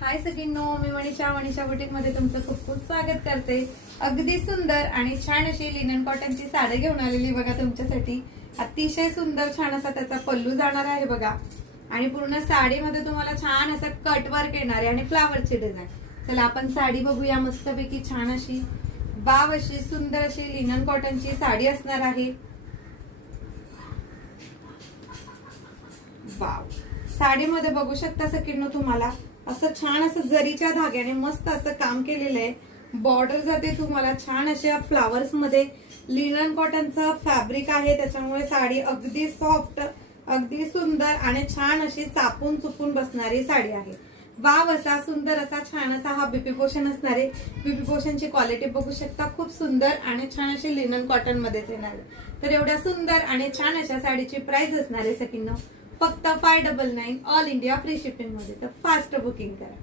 हाय सगळ्यांनो, मी Manisha boutique मध्ये तुमचं खूप खूप स्वागत करते। अगदी सुंदर आणि छान अशी लिनन कॉटनची साडी घेऊन आलेली बघा तुमच्यासाठी। अतिशय सुंदर छान असा त्याचा पल्लू जाणार आहे बघा आणि पूर्ण साडीमध्ये तुम्हाला छान असं कट वर्क येणार आहे आणि फ्लावरची डिझाइन। चला आपण साडी बघूया। मस्तपैकी छान अशी वाव अशी सुंदर अशी लिनन कॉटनची साडी असणार आहे। वाव, साडीमध्ये बघू शकता सगळ्यांनो तुम्हाला असं छान असं जरीच्या धाग्याने मस्त असं काम केलेलं आहे। बॉर्डर जाते तुम्हाला छान अशा फ्लावर्स मध्ये। लिनन कॉटनचं फॅब्रिक आहे त्याच्यामुळे साडी अगदी सॉफ्ट, अगदी सुंदर आणि छान अशी चापून चुपून बसणारी साडी आहे। वाव असा सुंदर असा छान असा हा बीपी पोर्शन असणार आहे। बीपी पोर्शनची क्वालिटी बघू शकता, खूप सुंदर आणि छान अशी लिनन कॉटन मध्येच येणार आहे। तर एवढ्या सुंदर आणि छान अशा साडीची प्राइस असणार आहे सगळ्यांना फक्त 599 ऑल इंडिया फ्री शिपिंग मध्ये। तर फास्ट बुकिंग करा।